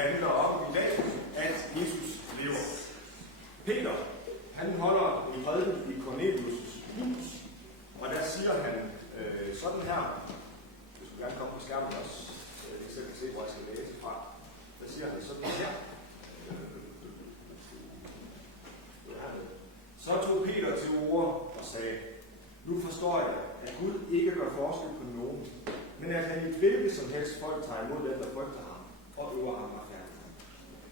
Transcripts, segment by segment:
handler om i dag, at Jesus lever. Peter, han holder en prædiken i Cornelius' hus, og der siger han sådan her. Du skulle gerne komme på skærmen også, jeg selv kan se, hvor jeg skal læse fra. Der siger han sådan her. Så tog Peter til orde og sagde, nu forstår jeg, at Gud ikke gør forskel på nogen, men at han i hvilket som helst folk tager imod dem, der frygter ham, og øver ham retfærdighed.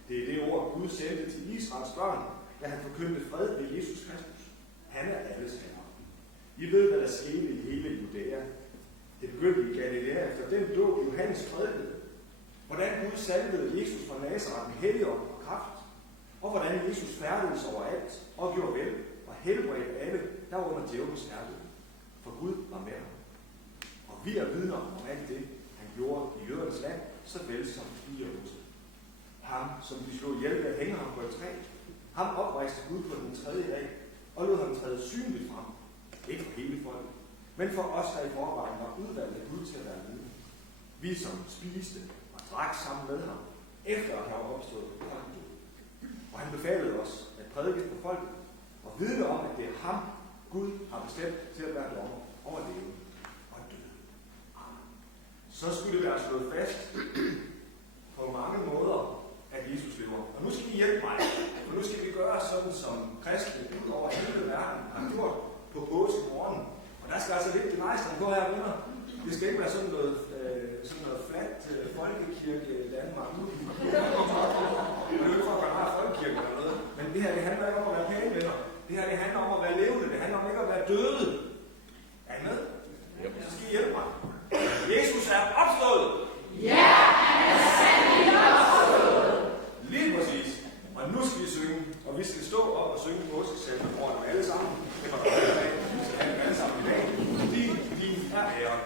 Det er det ord, Gud sendte til Israels børn, da han forkyndte fred ved Jesus Kristus. Han er alles herre. I ved, hvad der skete i hele Judæa. Det begyndte i Galilea efter den dåb Johannes prædikede. Hvordan Gud salvede Jesus fra Nazareth med helligånd og kraft, og hvordan Jesus færdedes overalt og gjorde vel og helbredte alle, der var under djævelens herlighed. For Gud var med ham. Og vi er vidner om alt det, han gjorde i jødernes land, så vel som i Jerusalem. Ham, som de slog ihjel ved at hænge ham på et træ, ham oprejste Gud på den tredje dag, og lod ham træde synligt frem. Ikke for hele folket, men for os, der i forvejen var udvalgt af Gud til at være vidne. Vi, som spiste og drak sammen med ham, efter at have opstået fra den døde. Og han befalede os at prædike for folket, og vidne om, at det er ham, Gud har bestemt til at være dommer over levende og døde. Så skulle det være slået fast på mange måder, at Jesus lever. Og nu skal I hjælpe mig, for nu skal vi gøre sådan, som kristne ud over hele verden har gjort på påskemorgen. Og der skal altså lidt begejstring på her, venner. Det skal ikke være sådan noget flat folkekirke Danmark. Det er jo ikke for at gøre folkekirke eller noget. Men det her, det handler ikke om at være pæne, venner. Det her, det handler om at være levende. Det handler om ikke at være døde. Er I med? Så skal I hjælpe mig. Jesus er opstået. Ja, han er sandelig opstået. Lige præcis. Og nu skal vi synge. Og vi skal stå op og synge påskesalmen over dem alle sammen. Det var der alle dag. Vi skal have dem alle sammen i dag. Din er æren.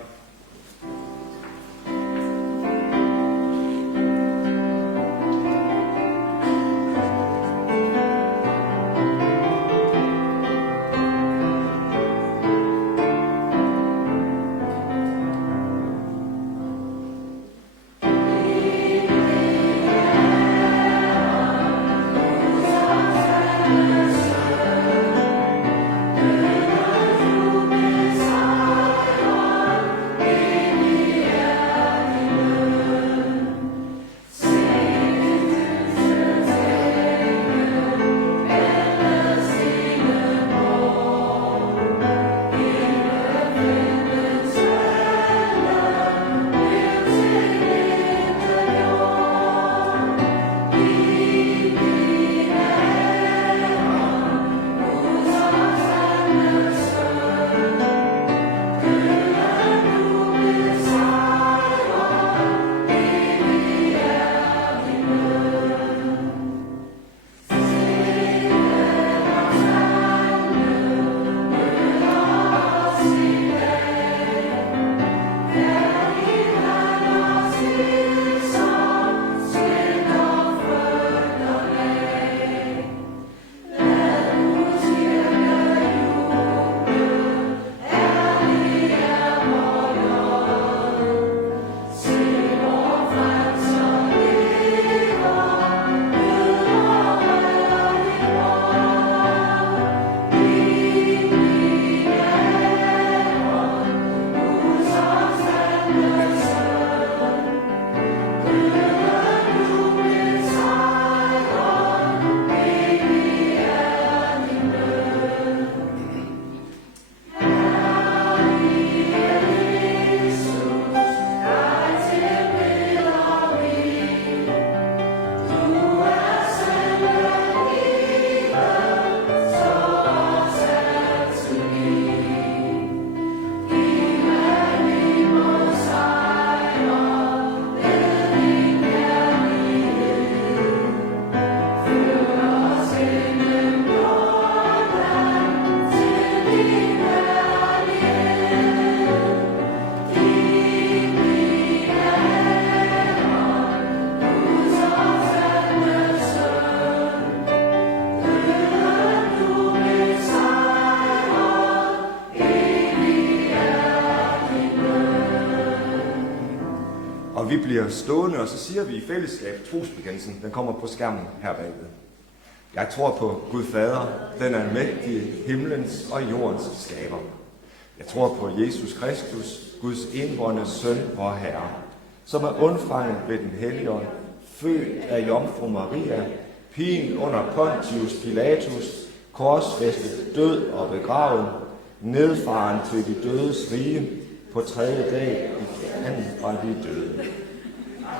vi bliver stående, og så siger vi i fællesskab trosbekendelsen. Den kommer på skærmen her bagved. Jeg tror på Gud Fader, den almægtige, himlens og jordens skaber. Jeg tror på Jesus Kristus, Guds enbårne søn og Herre, som er undfanget ved den hellige ånd, født af jomfru Maria, pigen under Pontius Pilatus, korsfæstet, død og begravet, nedfaren til de dødes rige, på 3. dag igen fra de døde.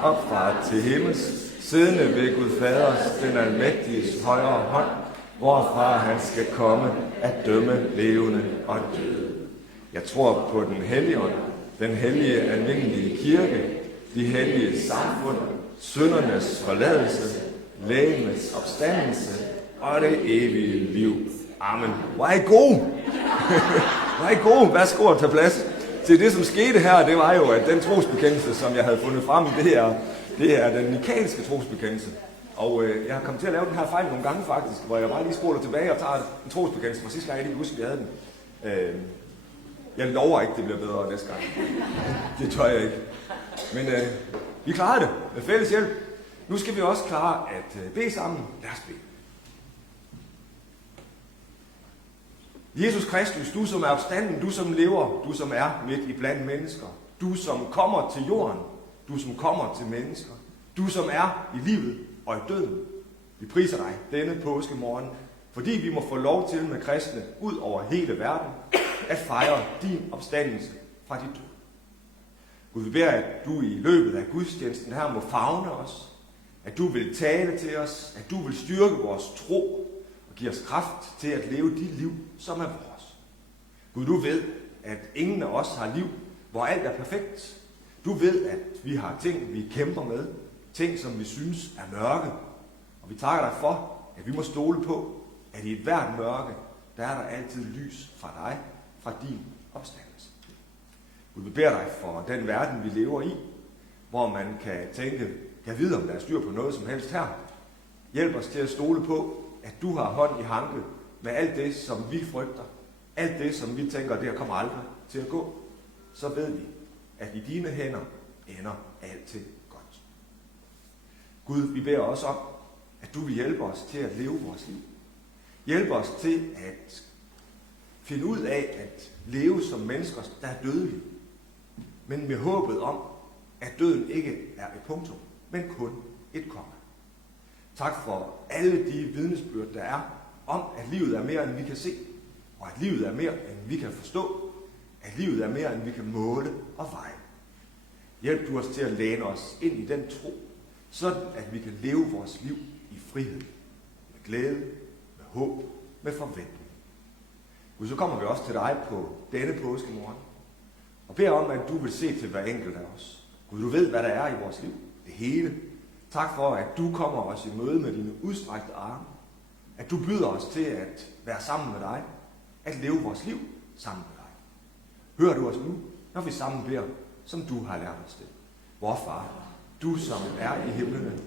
Opfaret til himmels, siddende ved Gud Faders, den almægtiges højre hånd, hvorfra han skal komme at dømme levende og døde. Jeg tror på den hellige ånd, den hellige almindelige kirke, de hellige samfund, syndernes forladelse, lægemets opstandelse og det evige liv. Amen. Hvor er I gode? Hvor er I gode? Værsgo at tage plads. Til det, som skete her, det var jo, at den trosbekendelse, som jeg havde fundet frem, det er den nikanske trosbekendelse. Og jeg har kommet til at lave den her fejl nogle gange faktisk, hvor jeg bare lige spoler tilbage og tager en trosbekendelse, for sidste gang jeg ikke husker, at jeg havde den. Jeg lover ikke, det bliver bedre næste gang. Det tør jeg ikke. Men vi klarede det med fælles hjælp. Nu skal vi også klare at bede sammen. Lad os bede. Jesus Kristus, du som er opstanden, du som lever, du som er midt i blandt mennesker, du som kommer til jorden, du som kommer til mennesker, du som er i livet og i døden. Vi priser dig denne påskemorgen, fordi vi må få lov til med kristne ud over hele verden at fejre din opstandelse fra de døde. Gud, vi beder, at du i løbet af gudstjenesten her må favne os, at du vil tale til os, at du vil styrke vores tro og give os kraft til at leve dit liv, som er vores. Gud, du ved, at ingen af os har liv, hvor alt er perfekt. Du ved, at vi har ting, vi kæmper med, ting, som vi synes er mørke. Og vi takker dig for, at vi må stole på, at i et hvert mørke, der er der altid lys fra dig, fra din opstandelse. Gud, vi beder dig for den verden, vi lever i, hvor man kan tænke, jeg ved, om der er styr på noget som helst her. Hjælp os til at stole på, at du har hånd i hanke med alt det, som vi frygter, alt det, som vi tænker, det her kommer aldrig til at gå. Så ved vi, at i dine hænder ender alting godt. Gud, vi beder også om, at du vil hjælpe os til at leve vores liv. Hjælpe os til at finde ud af at leve som mennesker, der er dødelige, men med håbet om, at døden ikke er et punktum, men kun et komma. Tak for alle de vidnesbyrd, der er om, at livet er mere, end vi kan se, og at livet er mere, end vi kan forstå, at livet er mere, end vi kan måle og veje. Hjælp du os til at læne os ind i den tro, sådan at vi kan leve vores liv i frihed, med glæde, med håb, med forventning. Gud, så kommer vi også til dig på denne påskemorgen, og beder om, at du vil se til hver enkelt af os. Gud, du ved, hvad der er i vores liv, det hele. Tak for, at du kommer os i møde med dine udstrakte arme, at du byder os til at være sammen med dig, at leve vores liv sammen med dig. Hører du os nu, når vi sammen beder, som du har lært os det. Vor far, du som er i himlene,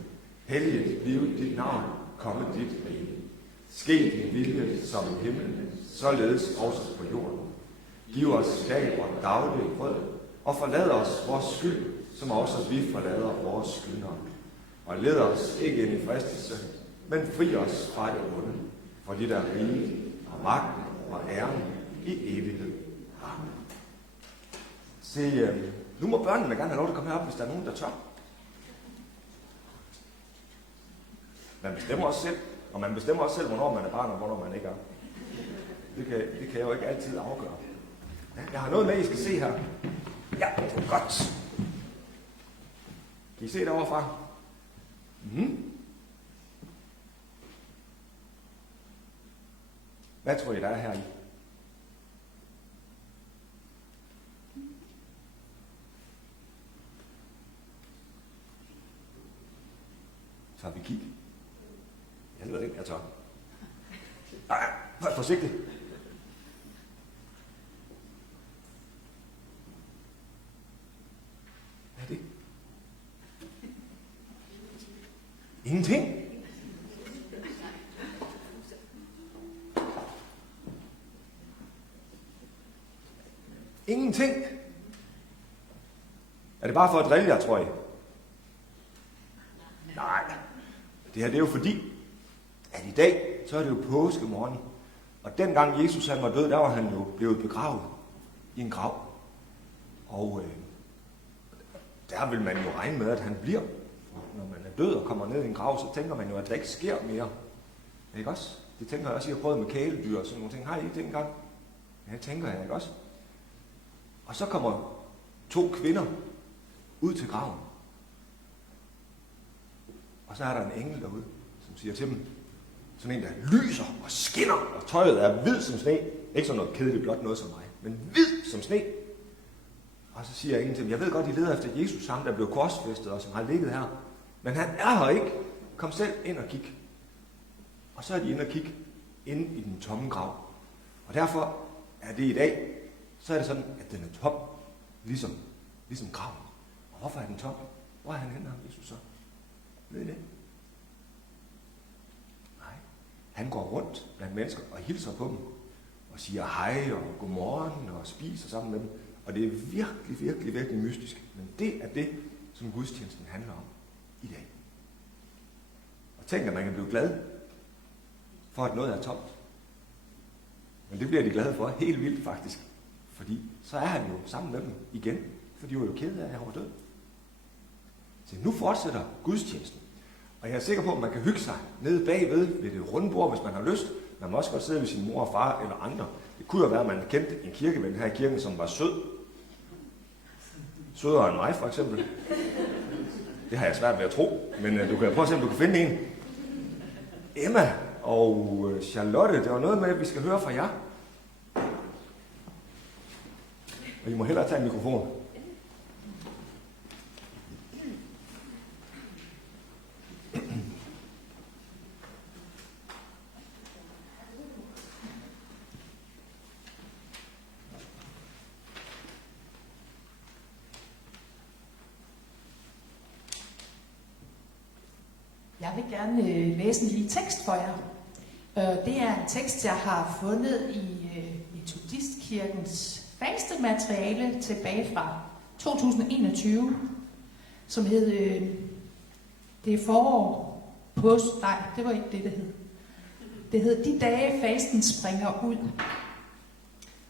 helliget blive dit navn, komme dit rige. Ske din vilje som i himlen, således også på jorden. Giv os dag og daglig brød, og forlad os vores skyld, som også vi forlader vores skyldnere. Og led os ikke ind i fristelse, men fri os fra det onde, for dit er rige og magten og æren i evighed. Amen. Se, nu må børnene gerne have lov til at komme herop, hvis der er nogen, der tør. Man bestemmer også selv, og man bestemmer også selv, hvornår man er barn og hvornår man ikke er. Det kan jeg jo ikke altid afgøre. Jeg har noget med, I skal se her. Ja, det er godt. Kan I se det overfra? Hvad tror I, der er her i? Så har vi kig. Jeg ved ikke, jeg tør. Nej, vær forsigtig. Hvad er det? Ingenting. Ingenting. Er det bare for at drille jer, tror jeg? Det her det er jo fordi, at i dag, så er det jo påskemorgen. Og dengang Jesus han var død, der var han jo blevet begravet i en grav. Og der vil man jo regne med, at han bliver. Når man er død og kommer ned i en grav, så tænker man jo, at der ikke sker mere. Ikke også? Det tænker jeg også, I har prøvet med kæledyr og sådan nogle ting. Har I ikke det engang? Ja, det tænker jeg, ikke også? Og så kommer 2 kvinder ud til graven. Og så er der en engel derude, som siger til dem, sådan en, der lyser og skinner, og tøjet er hvid som sne. Ikke sådan noget kedeligt, blot noget som mig, men hvid som sne. Og så siger englen til dem, jeg ved godt, I leder efter Jesus, ham der blev korsfæstet og som har ligget her. Men han er her ikke. Kom selv ind og kig. Og så er de inde og kigge inde i den tomme grav. Og derfor er det i dag, så er det sådan, at den er tom, ligesom graven. Og hvorfor er den tom? Hvor er han henne, ham Jesus så? Ved I det? Nej. Han går rundt blandt mennesker og hilser på dem. Og siger hej og godmorgen og spiser sammen med dem. Og det er virkelig, virkelig, virkelig mystisk. Men det er det, som gudstjenesten handler om i dag. Og tænk, at man kan blive glad for, at noget er tomt. Men det bliver de glade for helt vildt faktisk. Fordi så er han jo sammen med dem igen. For de var jo kede af, at han var død. Så nu fortsætter gudstjenesten. Og jeg er sikker på, at man kan hygge sig nede bagved ved det runde bord, hvis man har lyst. Man må også godt sidde ved sin mor og far eller andre. Det kunne jo være, at man kendte en kirkeven her i kirken, som var sød. Sødere end mig, for eksempel. Det har jeg svært ved at tro, men du kan prøve at se, om du kan finde en. Emma og Charlotte, det var noget med, at vi skal høre fra jer. Og I må hellere tage en mikrofon. Jeg vil gerne læse en lille tekst for jer. Det er en tekst, jeg har fundet i Metodistkirkens faste materiale tilbage fra 2021, som hed Det er forår, påske. Nej, det var ikke det hed. Det hed De dage fasten springer ud.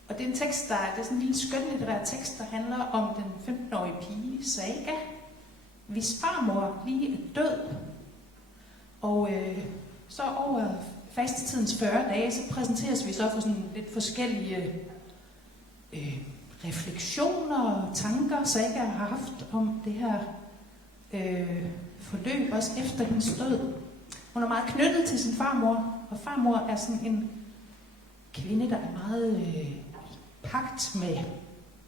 Og det er en tekst, det er sådan en lille skønlitterær tekst, der handler om den 15-årige pige, Saga, hvis farmor lige er død. Og så over fastetidens 40 dage, så præsenteres vi så for sådan lidt forskellige refleksioner og tanker, Saga har haft om det her forløb, også efter hendes død. Hun er meget knyttet til sin farmor, og farmor er sådan en kvinde, der er meget i pagt med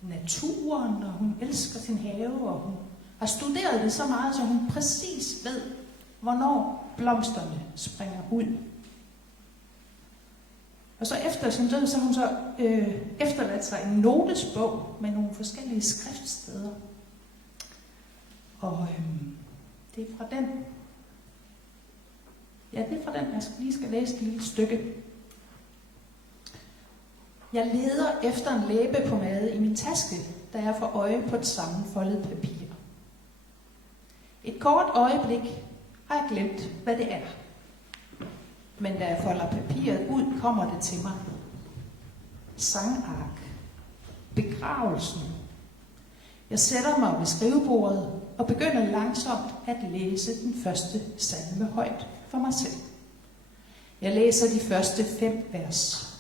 naturen, og hun elsker sin have, og hun har studeret det så meget, så hun præcis ved, hvornår blomsterne springer ud. Og så efter sin død, så har hun så efterladt sig en notesbog med nogle forskellige skriftsteder. Og det er fra den. Ja, det er fra den, jeg lige skal læse et lille stykke. Jeg leder efter en læbepomade i min taske, da jeg får øje på et sammenfoldet papir. Et kort øjeblik har jeg glemt, hvad det er. Men da jeg folder papiret ud, kommer det til mig. Sangark. Begravelsen. Jeg sætter mig ved skrivebordet og begynder langsomt at læse den første salme højt for mig selv. Jeg læser de første 5 vers.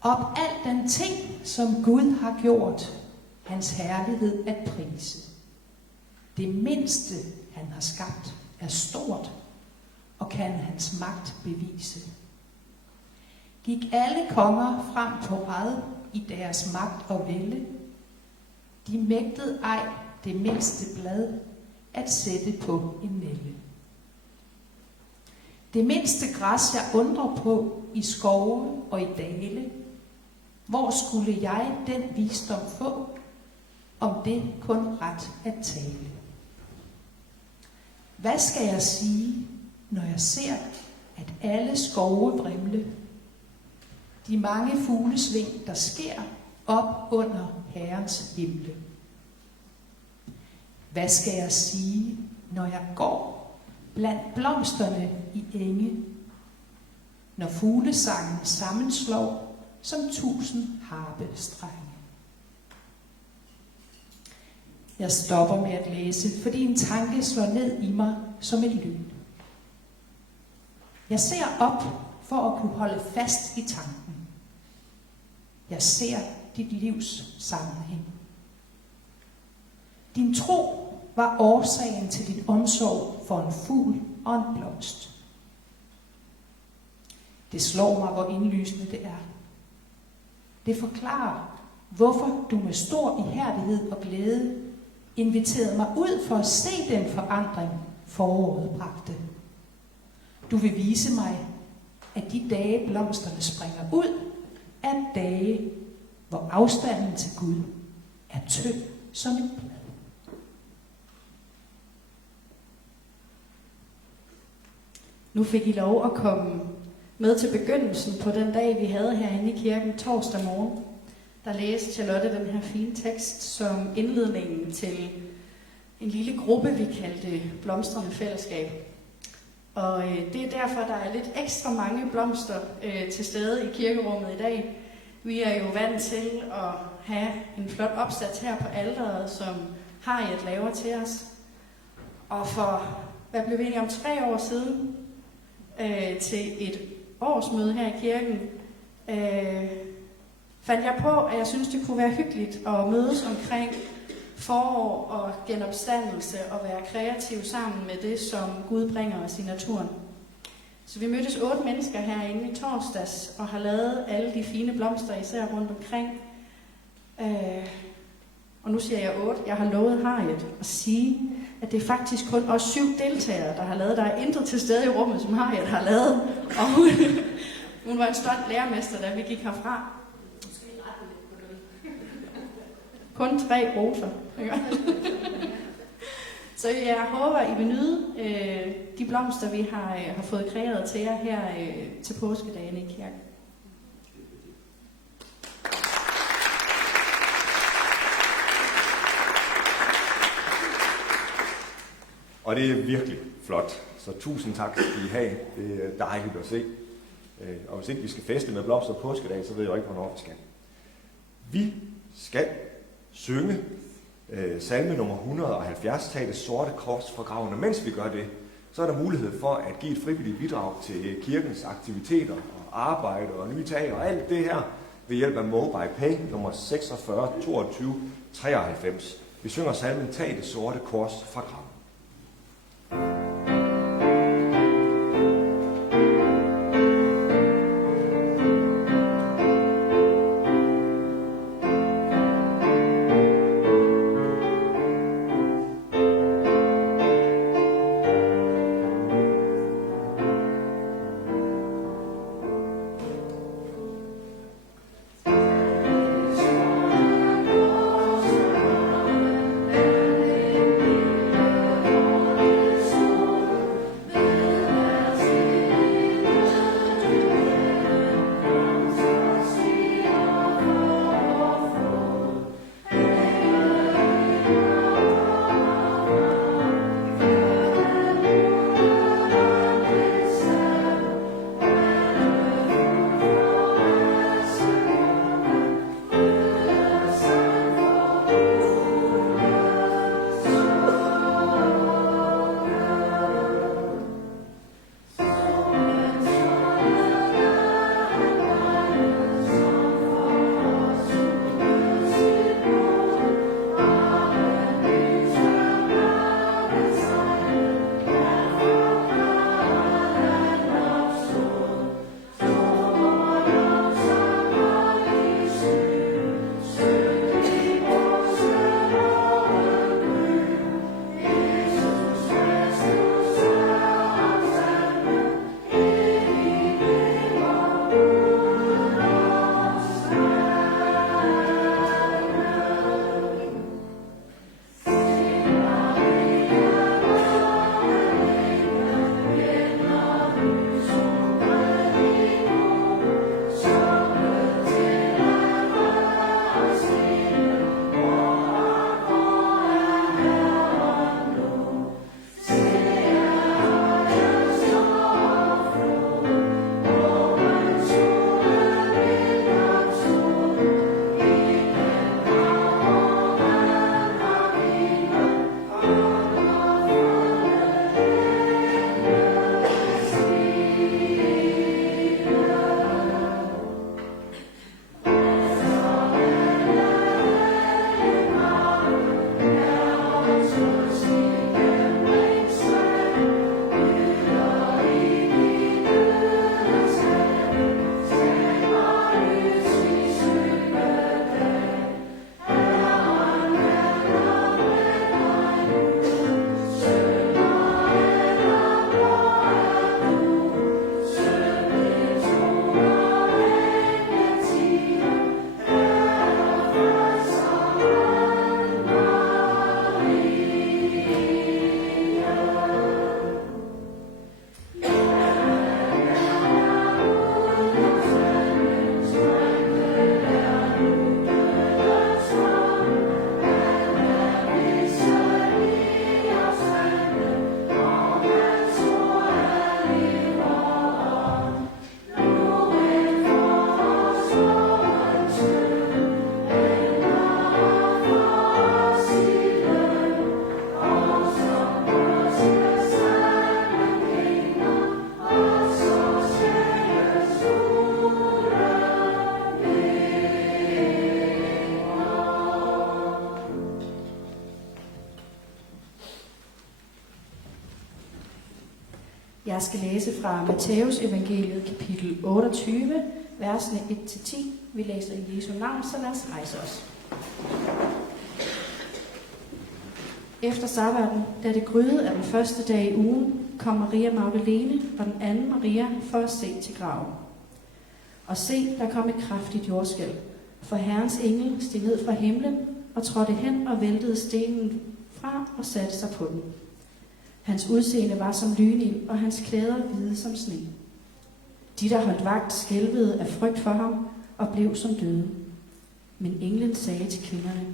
Op al den ting, som Gud har gjort, hans herlighed at prise. Det mindste, han har skabt, er stort, og kan hans magt bevise. Gik alle konger frem på rad i deres magt og vælde. De mægtede ej det mindste blad at sætte på en nælle. Det mindste græs jeg undrer på i skove og i dale, hvor skulle jeg den visdom få, om det kun ret at tale? Hvad skal jeg sige, når jeg ser, at alle skove vrimle, de mange fuglesving, der sker op under Herrens himle? Hvad skal jeg sige, når jeg går blandt blomsterne i enge, når fuglesangen sammenslår som 1000 harpestrenge. Jeg stopper med at læse, fordi en tanke slår ned i mig som et lyn. Jeg ser op for at kunne holde fast i tanken. Jeg ser dit livs sammenhæng. Din tro var årsagen til din omsorg for en fugl og en blomst. Det slår mig, hvor indlysende det er. Det forklarer, hvorfor du med stor ihærdighed og glæde inviterede mig ud for at se den forandring, foråret bragte. Du vil vise mig, at de dage blomsterne springer ud, er dage, hvor afstanden til Gud er tynd som et blad. Nu fik I lov at komme med til begyndelsen på den dag, vi havde herinde i kirken torsdag morgen. Der læste Charlotte den her fine tekst som indledningen til en lille gruppe, vi kaldte Blomstrende Fællesskab. Og det er derfor, der er lidt ekstra mange blomster til stede i kirkerummet i dag. Vi er jo vant til at have en flot opsats her på alteret, som Harriet laver til os. Og for, hvad blev vi enige om, 3 år siden, til et årsmøde her i kirken, fandt jeg på, at jeg synes, det kunne være hyggeligt at mødes omkring forår og genopstandelse og være kreative sammen med det, som Gud bringer os i naturen. Så vi mødtes 8 mennesker herinde i torsdags og har lavet alle de fine blomster især rundt omkring. Og nu siger jeg 8. Jeg har lovet Harriet at sige, at det er faktisk kun os 7 deltagere, der har lavet. Der er intet til stede i rummet, som Harriet har lavet. Og hun var en stolt lærermester, da vi gik herfra. Kun 3 roser. Så jeg håber, I vil nyde de blomster, vi har fået kreeret til jer her til påskedagen i kirken. Og det er virkelig flot. Så tusind tak skal I have. Det er dejligt at se. Og hvis ikke vi skal feste med blomster på påskedag, så ved jeg jo ikke, hvornår vi skal. Vi skal synge salme nummer 170, tag det sorte kors fra graven. Mens vi gør det, så er der mulighed for at give et frivilligt bidrag til kirkens aktiviteter og arbejde og nye tag og alt det her ved hjælp af MobilePay nummer 46 22 93. Vi synger salmen Tag det sorte kors fra graven. Tag jeg skal læse fra Matthæus evangeliet kapitel 28, versene 1-10. Vi læser i Jesu navn, så lad os rejse os. Efter sabbaten, da det gryede af den første dag i ugen, kom Maria Magdalene og den anden Maria for at se til graven. Og se, der kom et kraftigt jordskælv, for Herrens engel steg ned fra himlen og trådte hen og væltede stenen fra og satte sig på den. Hans udseende var som lynild, og hans klæder hvide som sne. De, der holdt vagt, skælvede af frygt for ham og blev som døde. Men englen sagde til kvinderne: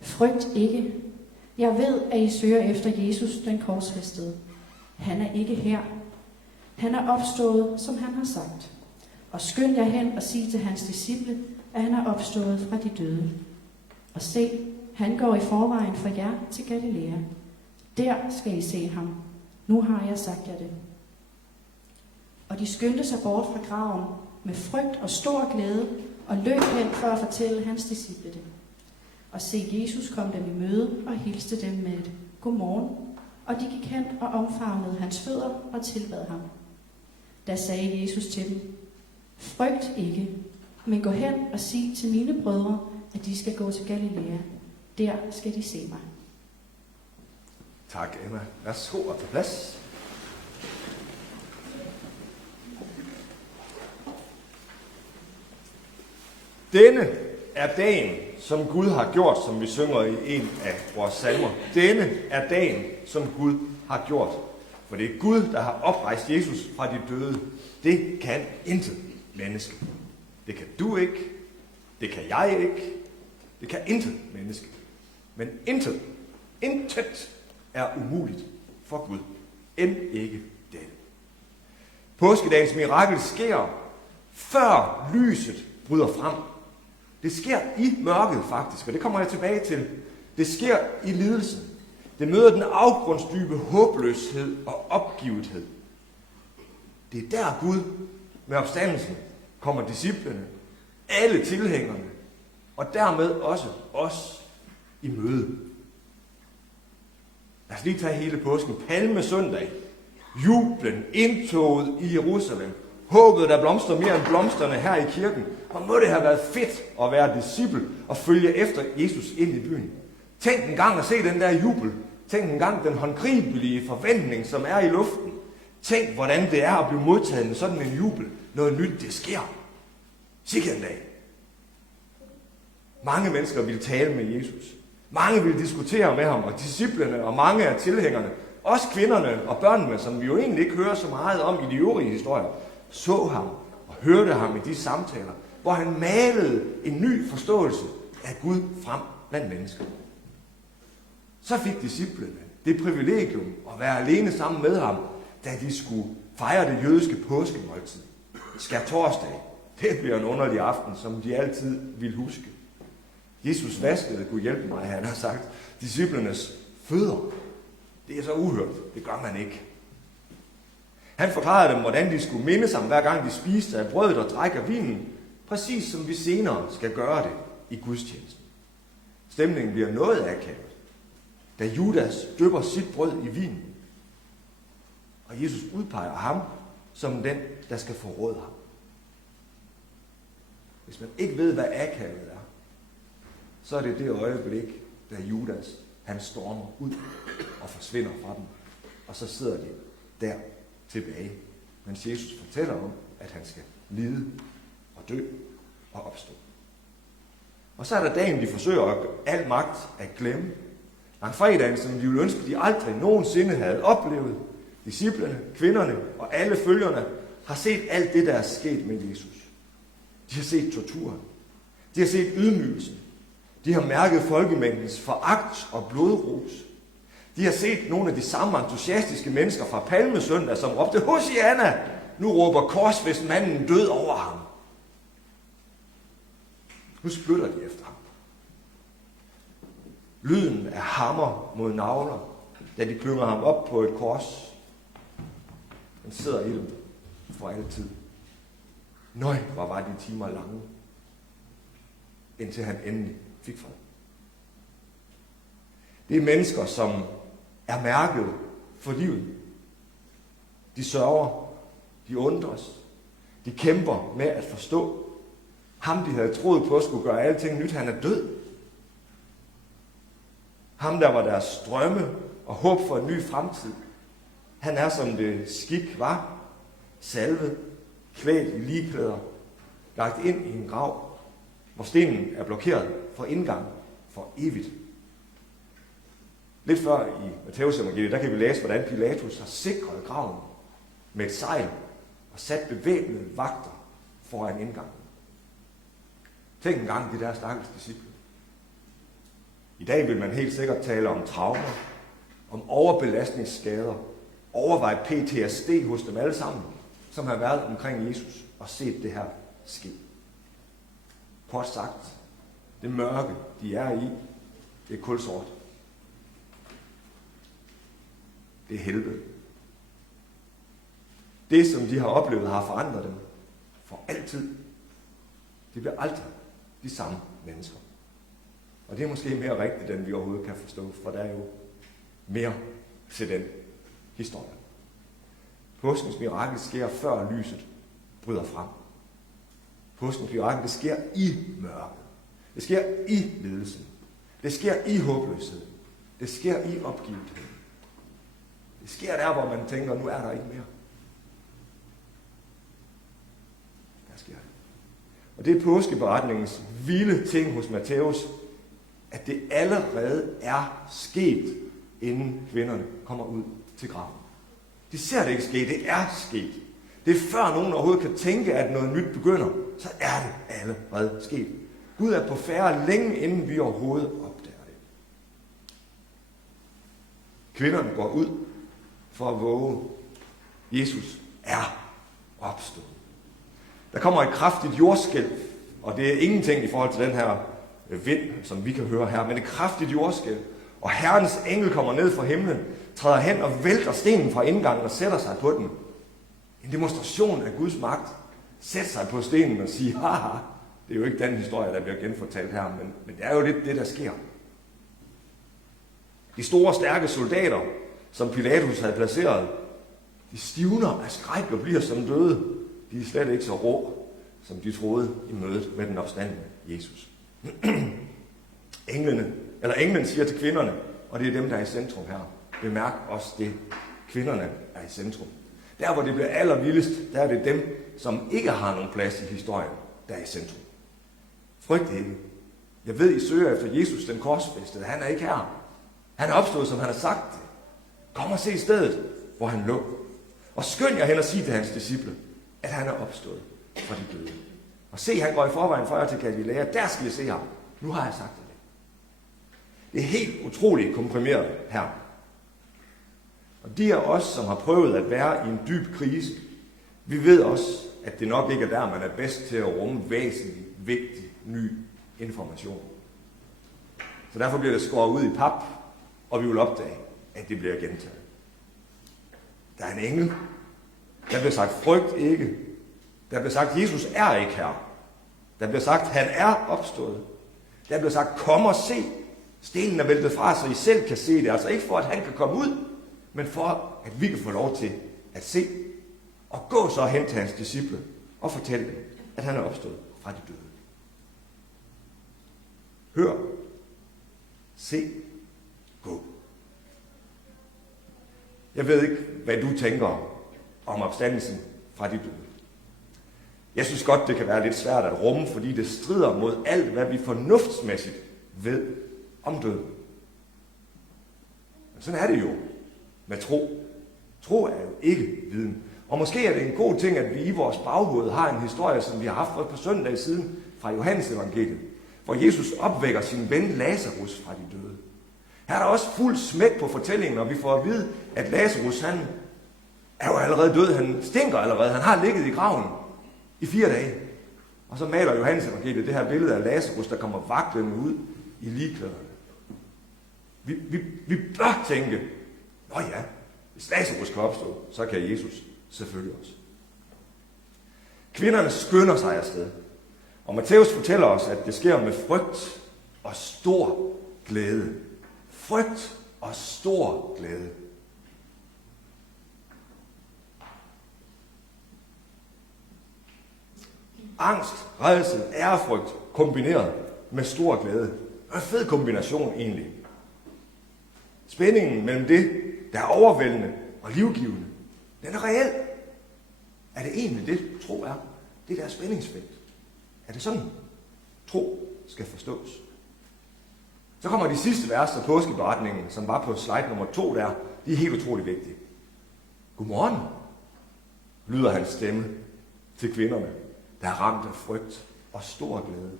Frygt ikke. Jeg ved, at I søger efter Jesus, den korsfæstede. Han er ikke her. Han er opstået, som han har sagt. Og skynd jer hen og sig til hans disciple, at han er opstået fra de døde. Og se, han går i forvejen for jer til Galilea. Der skal I se ham. Nu har jeg sagt jer det. Og de skyndte sig bort fra graven med frygt og stor glæde, og løb hen for at fortælle hans disciple det. Og se, Jesus kom dem i møde og hilste dem med et godmorgen, og de gik hen og omfavnede hans fødder og tilbad ham. Da sagde Jesus til dem: Frygt ikke, men gå hen og sig til mine brødre, at de skal gå til Galilea. Der skal de se mig. Tak, Emma. Værsgo og tage plads. Denne er dagen, som Gud har gjort, som vi synger i en af vores salmer. Denne er dagen, som Gud har gjort. For det er Gud, der har oprejst Jesus fra de døde. Det kan intet menneske. Det kan du ikke. Det kan jeg ikke. Det kan intet menneske. Men intet er umuligt for Gud. End ikke det. Påskedagens mirakel sker, før lyset bryder frem. Det sker i mørket faktisk, og det kommer jeg tilbage til. Det sker i lidelsen. Det møder den afgrundsdybe håbløshed og opgivethed. Det er der Gud med opstandelsen kommer disciplene, alle tilhængerne, og dermed også os i møde. Lad os lige tage hele påsken. Palmesøndag. Jublen, indtoget i Jerusalem. Håbet, der blomster mere end blomsterne her i kirken. Hvor må det have været fedt at være disciple og følge efter Jesus ind i byen. Tænk en gang at se den der jubel. Tænk en gang den håndgribelige forventning, som er i luften. Tænk, hvordan det er at blive modtaget med sådan en jubel. Noget nyt, det sker. Sikke en dag. Mange mennesker vil tale med Jesus. Mange vil diskutere med ham, og disciplene og mange af tilhængerne, også kvinderne og børnene, som vi jo egentlig ikke hører så meget om i de øvrige historier, så ham og hørte ham i de samtaler, hvor han malede en ny forståelse af Gud frem blandt mennesker. Så fik disciplene det privilegium at være alene sammen med ham, da de skulle fejre det jødiske påskemåltid. Skærtorsdag. Det bliver en underlig aften, som de altid vil huske. Jesus vaskede, Gud hjælpe mig, han har sagt, disciplenes fødder. Det er så uhørt. Det gør man ikke. Han forklarede dem, hvordan de skulle mindes ham, hver gang de spiste af brødet og drak af vinen, præcis som vi senere skal gøre det i gudstjenesten. Stemningen bliver noget akavet, da Judas dypper sit brød i vin, og Jesus udpeger ham som den, der skal forråde ham. Hvis man ikke ved, hvad akavet er, så er det det øjeblik, da Judas, han stormer ud og forsvinder fra dem. Og så sidder de der tilbage, mens Jesus fortæller om, at han skal lide og dø og opstå. Og så er der dagen, de forsøger al magt at glemme. Langfredagen, som de ville ønske, de aldrig nogensinde havde oplevet. Disciplene, kvinderne og alle følgerne har set alt det, der er sket med Jesus. De har set torturen. De har set ydmygelsen. De har mærket folkemængdens foragt og blodrus. De har set nogle af de samme entusiastiske mennesker fra Palmesøndag, som råbte, Hosianna! Nu råber korsfæstmanden død over ham. Nu spytter de efter ham. Lyden af hammer mod nagler, da de klynger ham op på et kors. Den sidder i dem for altid. Nøj, hvor var de timer lange, indtil han endelig fik fred. Det er mennesker, som er mærket for livet. De sørger, de undres, de kæmper med at forstå. Ham, de havde troet på, skulle gøre alting nyt, han er død. Ham, der var deres drømme og håb for en ny fremtid, han er, som det skik var, salvet, klædt i ligklæder, lagt ind i en grav, hvor stenen er blokeret for indgang for evigt. Lidt før i Matthæus-evangeliet, der kan vi læse, hvordan Pilatus har sikret graven med et sejl og sat bevæbnede vagter foran indgangen. Tænk engang de der stakkels disciple. I dag vil man helt sikkert tale om traumer, om overbelastningsskader, overveje PTSD hos dem alle sammen, som har været omkring Jesus og set det her ske. Kort sagt, det mørke, de er i, det er kulsort. Det er helvede. Det, som de har oplevet, har forandret dem for altid. De bliver aldrig de samme mennesker. Og det er måske mere rigtigt, end vi overhovedet kan forstå, for der er jo mere til den historie. Påskens mirakel sker før lyset bryder frem. Påskens mirakel, det sker i mørket. Det sker i lidelsen. Det sker i håbløshed. Det sker i opgivethed. Det sker der, hvor man tænker, nu er der ikke mere. Der sker det. Og det er påskeberetningens vilde ting hos Matthæus, at det allerede er sket, inden kvinderne kommer ud til graven. De ser det ikke ske, det er sket. Det er før nogen overhovedet kan tænke, at noget nyt begynder, så er det allerede sket. Gud er på færde længe, inden vi overhovedet opdager det. Kvinderne går ud for at våge. Jesus er opstået. Der kommer et kraftigt jordskælv, og det er ingenting i forhold til den her vind, som vi kan høre her, men et kraftigt jordskælv. Og Herrens engel kommer ned fra himlen, træder hen og vælter stenen fra indgangen og sætter sig på den. En demonstration af Guds magt. Sætter sig på stenen og siger, haha, det er jo ikke den historie, der bliver genfortalt her, men det er jo lidt det, der sker. De store, stærke soldater, som Pilatus havde placeret, de stivner af skræk og bliver som døde. De er slet ikke så rå, som de troede i mødet med den opstandne Jesus. Englen siger til kvinderne, og det er dem, der er i centrum her. Bemærk også det. Kvinderne er i centrum. Der, hvor det bliver allervildest, der er det dem, som ikke har nogen plads i historien, der er i centrum. Frygt ikke. Jeg ved, I søger efter Jesus, den korsfæstede. Han er ikke her. Han er opstået, som han har sagt det. Kom og se stedet, hvor han lå. Og skynd jer hen og sig til hans disciple, at han er opstået fra de døde. Og se, han går i forvejen for jer til Galilea. Der skal I se ham. Nu har jeg sagt det. Det er helt utroligt komprimeret her. Og de af os, som har prøvet at være i en dyb krise, vi ved også, at det nok ikke er der, man er bedst til at rumme væsentlig, vigtig, ny information. Så derfor bliver det skåret ud i pap, og vi vil opdage, at det bliver gentaget. Der er en engel. Der bliver sagt, frygt ikke. Der bliver sagt, Jesus er ikke her. Der bliver sagt, han er opstået. Der bliver sagt, kom og se. Stenen er væltet fra, så I selv kan se det. Altså ikke for, at han kan komme ud, men for, at vi kan få lov til at se. Og gå så hen til hans disciple og fortælle dem, at han er opstået fra de døde. Hør. Se. Gå. Jeg ved ikke, hvad du tænker om opstandelsen fra de døde. Jeg synes godt, det kan være lidt svært at rumme, fordi det strider mod alt, hvad vi fornuftsmæssigt ved om døden. Men sådan er det jo med tro. Tro er jo ikke viden. Og måske er det en god ting, at vi i vores baghoved har en historie, som vi har haft for et par søndage siden fra Johannes evangeliet, hvor Jesus opvækker sin ven Lazarus fra de døde. Her er der også fuld smæk på fortællingen, og vi får at vide, at Lazarus, han er jo allerede død. Han stinker allerede. Han har ligget i graven i 4 dage. Og så maler Johannes evangeliet det her billede af Lazarus, der kommer vaklende ud i ligklæderne. Vi bør tænke, nå ja, hvis Lazarus kan opstå, så kan Jesus selvfølgelig også. Kvinderne skynder sig afsted. Og Matthæus fortæller os, at det sker med frygt og stor glæde. Frygt og stor glæde. Angst, rædsel, ærefrygt kombineret med stor glæde. Det er en fed kombination egentlig. Spændingen mellem det, der er overvældende og livgivende, den er reel. Er det egentlig det, tro er? Det der spændingsfelt. Er det sådan, tro skal forstås? Så kommer de sidste vers af påskeberetningen, som var på slide nummer 2 der. De er helt utrolig vigtige. Godmorgen, lyder hans stemme til kvinderne, der er ramt af frygt og stor glæde.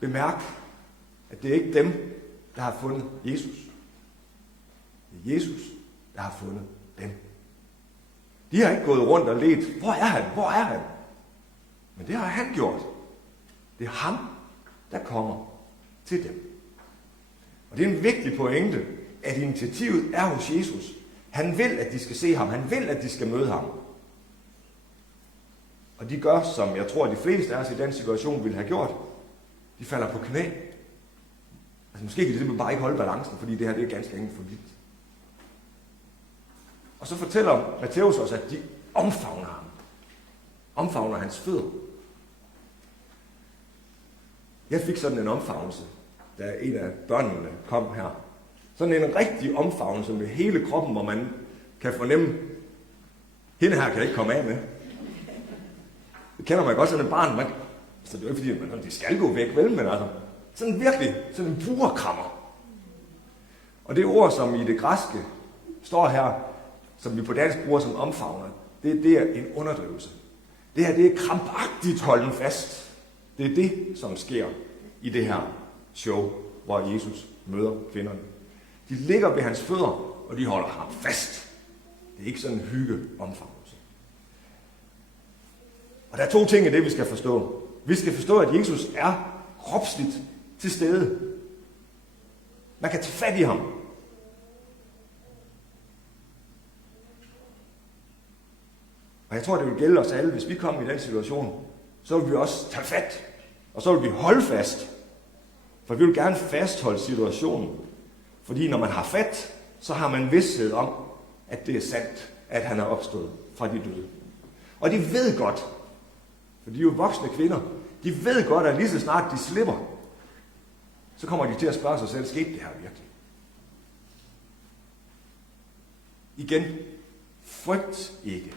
Bemærk, at det er ikke dem, der har fundet Jesus. Det er Jesus, der har fundet dem. De har ikke gået rundt og ledt, hvor er han, hvor er han? Men det har han gjort. Det er ham, der kommer til dem. Og det er en vigtig pointe, at initiativet er hos Jesus. Han vil, at de skal se ham. Han vil, at de skal møde ham. Og de gør, som jeg tror, at de fleste af os i den situation ville have gjort. De falder på knæ. Altså måske kan de simpelthen bare ikke holde balancen, fordi det her det er ganske enkelt for vildt. Og så fortæller Matthæus også, at de omfavner ham. Omfavner hans fødder. Jeg fik sådan en omfavnelse, da en af børnene kom her. Sådan en rigtig omfavnelse med hele kroppen, hvor man kan fornemme, hende her kan jeg ikke komme af med. Det kender man godt, sådan et barn. Så det er jo ikke fordi, de skal gå væk, vel? Men altså, sådan virkelig, sådan en burekrammer. Og det ord, som i det græske står her, som vi på dansk bruger som omfavner, det er en underdrivelse. Det her, det er krampagtigt holden fast. Det er det, som sker i det her show, hvor Jesus møder kvinderne. De ligger ved hans fødder, og de holder ham fast. Det er ikke sådan en hygge omfavnelse. Og der er 2 ting i det, vi skal forstå. Vi skal forstå, at Jesus er kropsligt til stede. Man kan tage fat i ham. Og jeg tror, det vil gælde os alle, hvis vi kommer i den situation, så vil vi også tage fat. Og så vil vi holde fast. For vi vil gerne fastholde situationen. Fordi når man har fat, så har man vidsthed om, at det er sandt, at han er opstået fra de døde. Og de ved godt, for de er jo voksne kvinder, de ved godt, at lige så snart de slipper, så kommer de til at spørge sig selv, skete det her virkelig? Igen, frygt ikke.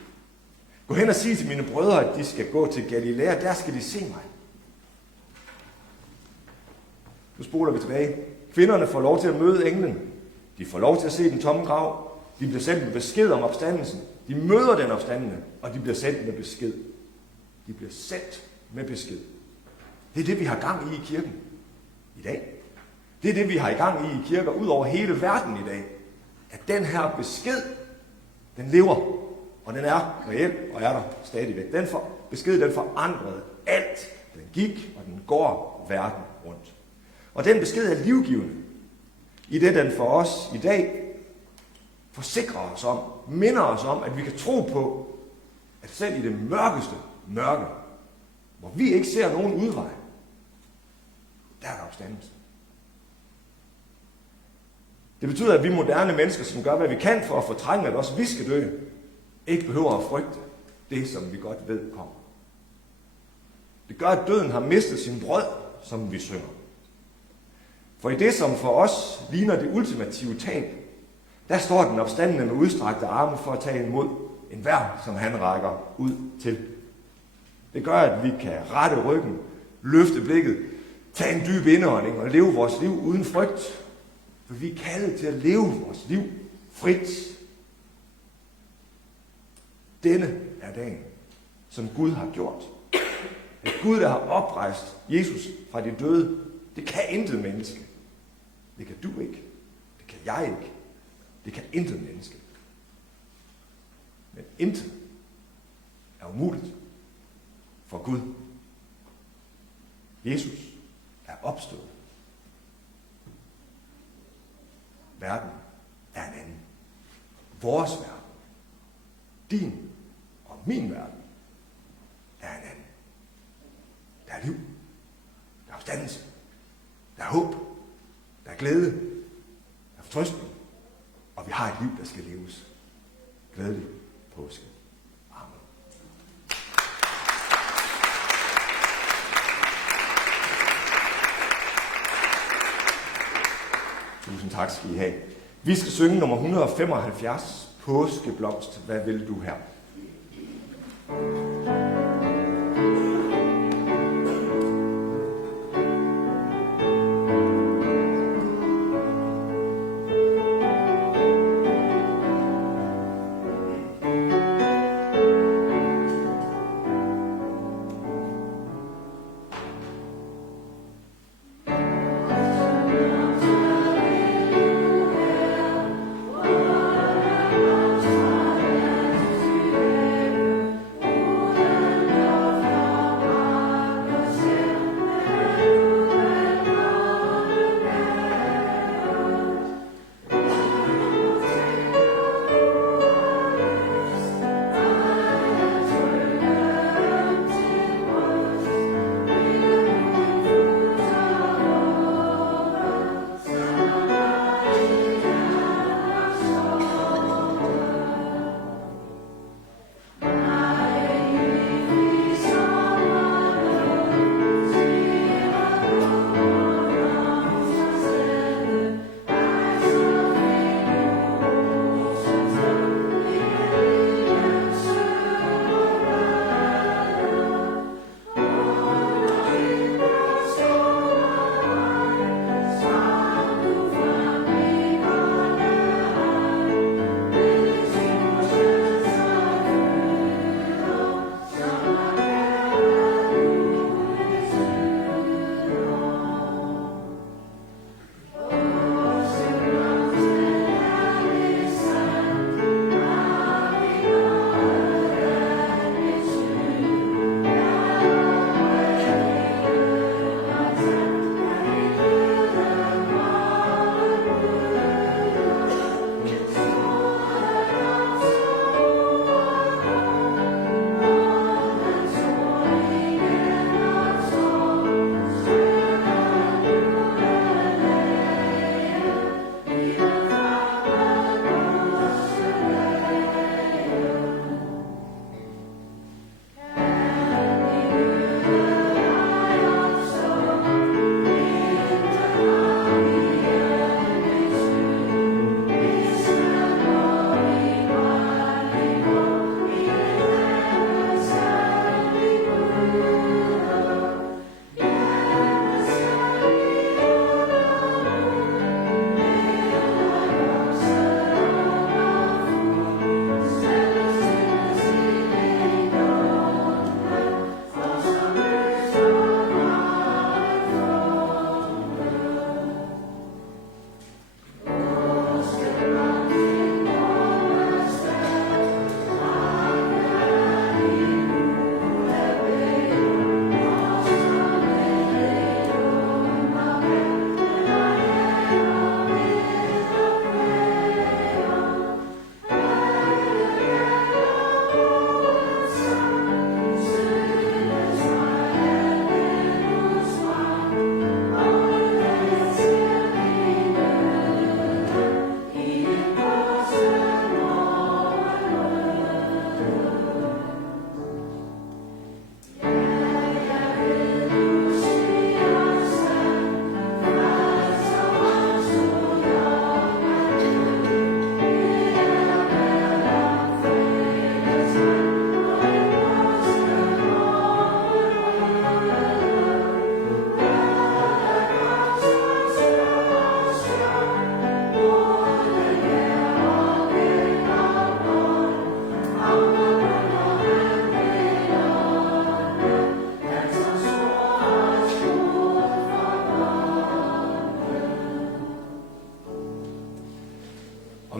Gå hen og sig til mine brødre, at de skal gå til Galilea, der skal de se mig. Nu spoler vi tilbage. Kvinderne får lov til at møde englen. De får lov til at se den tomme grav. De bliver sendt med besked om opstandelsen. De møder den opstandende, og de bliver sendt med besked. De bliver sendt med besked. Det er det, vi har gang i kirken i dag. Det er det, vi har i gang i kirker ud over hele verden i dag. At den her besked, den lever, og den er reel og er der stadigvæk. Besked, den forandrede alt. Den gik, og den går verden rundt. Og den besked er livgivende, i det den for os i dag forsikrer os om, minder os om, at vi kan tro på, at selv i det mørkeste mørke, hvor vi ikke ser nogen udvej, der er der opstandelse. Det betyder, at vi moderne mennesker, som gør, hvad vi kan for at fortrænge, at også vi skal dø, ikke behøver at frygte det, som vi godt ved kommer. Det gør, at døden har mistet sin brød, som vi synger. For i det, som for os ligner det ultimative tab, der står den opstandende med udstrakte arme for at tage imod enhver, som han rækker ud til. Det gør, at vi kan rette ryggen, løfte blikket, tage en dyb indånding og leve vores liv uden frygt. For vi er kaldet til at leve vores liv frit. Denne er dagen, som Gud har gjort. Det er Gud, der har oprejst Jesus fra de døde. Det kan intet menneske. Det kan du ikke. Det kan jeg ikke. Det kan intet menneske. Men intet er umuligt for Gud. Jesus er opstået. Verden er en anden. Vores verden, din og min verden, er en anden. Der er liv. Der er opstandelse. Der er håb. Der er glæde. Der er fortrøstning. Og vi har et liv, der skal leves. Glædelig påske. Amen. Tak skal I have. Vi skal synge nummer 175, Påskeblomst, hvad vil du her?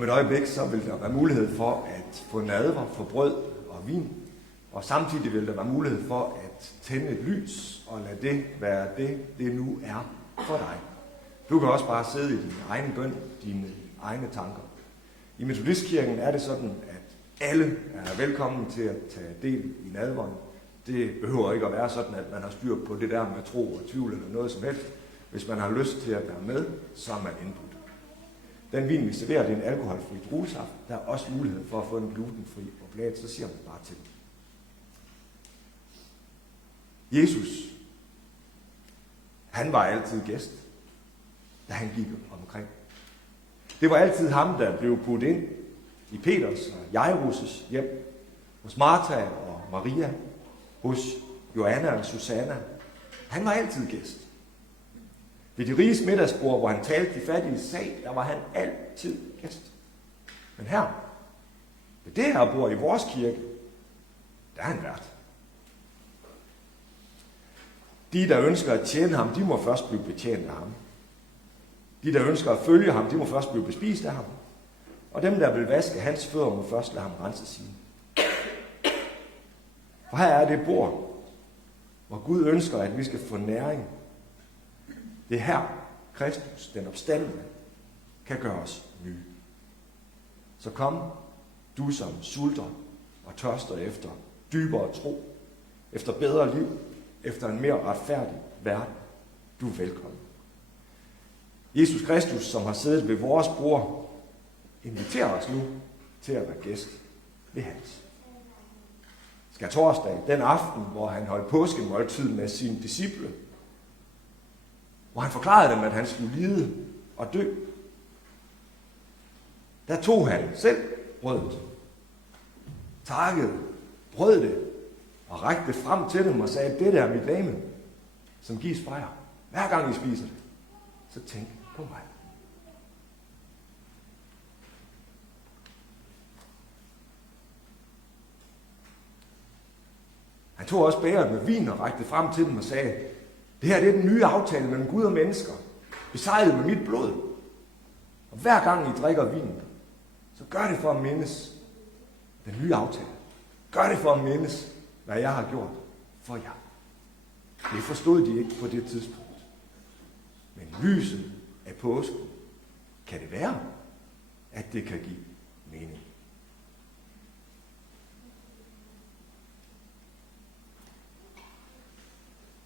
Om et øjeblik så vil der være mulighed for at få nadver for brød og vin, og samtidig vil der være mulighed for at tænde et lys og lade det være det nu er for dig. Du kan også bare sidde i din egen bøn, dine egne tanker. I Metodistkirken er det sådan, at alle er velkommen til at tage del i nadveren. Det behøver ikke at være sådan, at man har styr på det der med tro og tvivl eller noget som helst. Hvis man har lyst til at være med, så er man indbudt. Den vin, vi serverer, det er en alkoholfri druesaft. Der er også mulighed for at få en glutenfri oblat, så siger man bare til. Jesus, han var altid gæst, da han gik omkring. Det var altid ham, der blev puttet ind i Peters og Jairus' hjem, hos Martha og Maria, hos Joanna og Susanna. Han var altid gæst. Ved de riges middagsbord, hvor han talte de fattige sag, der var han altid gæst. Men her, ved det her bord i vores kirke, der er han vært. De, der ønsker at tjene ham, de må først blive betjent af ham. De, der ønsker at følge ham, de må først blive bespist af ham. Og dem, der vil vaske hans fødder, må først lade ham rense sine. For her er det bord, hvor Gud ønsker, at vi skal få næring. Det er her, Kristus, den opstandende, kan gøre os nye. Så kom, du som sulter og tørster efter dybere tro, efter bedre liv, efter en mere retfærdig verden. Du er velkommen. Jesus Kristus, som har siddet ved vores bord, inviterer os nu til at være gæst ved hans. Skærtorsdag, den aften, hvor han holdt påskemåltid med sine disciple, hvor han forklarede dem, at han skulle lide og dø. Der tog han selv brødet, takkede, brød det og rækte det frem til dem og sagde, dette er mit legeme, som gives for jer. Hver gang I spiser det, så tænk på mig. Han tog også bægeret med vin og rækte frem til dem og sagde, det her det er den nye aftale mellem Gud og mennesker, besejlet med mit blod. Og hver gang I drikker vinen, så gør det for at mindes den nye aftale. Gør det for at mindes, hvad jeg har gjort for jer. Det forstod de ikke på det tidspunkt. Men i lyset af påsken kan det være, at det kan give mening.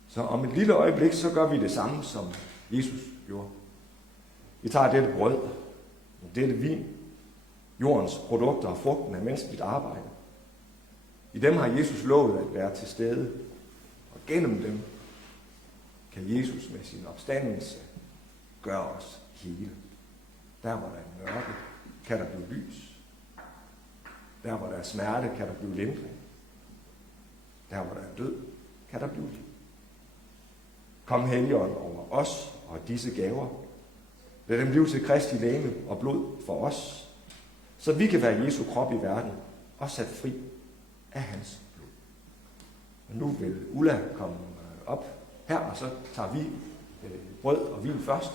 Så om et lille øjeblik, så gør vi det samme, som Jesus gjorde. Vi tager dette brød, og dette vin, jordens produkter og frugten af menneskeligt arbejde. I dem har Jesus lovet at være til stede, og gennem dem kan Jesus med sin opstandelse gøre os hele. Der hvor der er mørke, kan der blive lys. Der hvor der er smerte, kan der blive lindring. Der hvor der er død, kan der blive liv. Kom Helligånd over os og disse gaver. Lad dem blive til Kristi legeme og blod for os, så vi kan være Jesu krop i verden og sat fri af hans blod. Og nu vil Ulla komme op her, og så tager vi brød og vin først,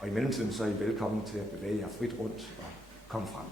og i mellemtiden så er I velkommen til at bevæge jer frit rundt og komme frem.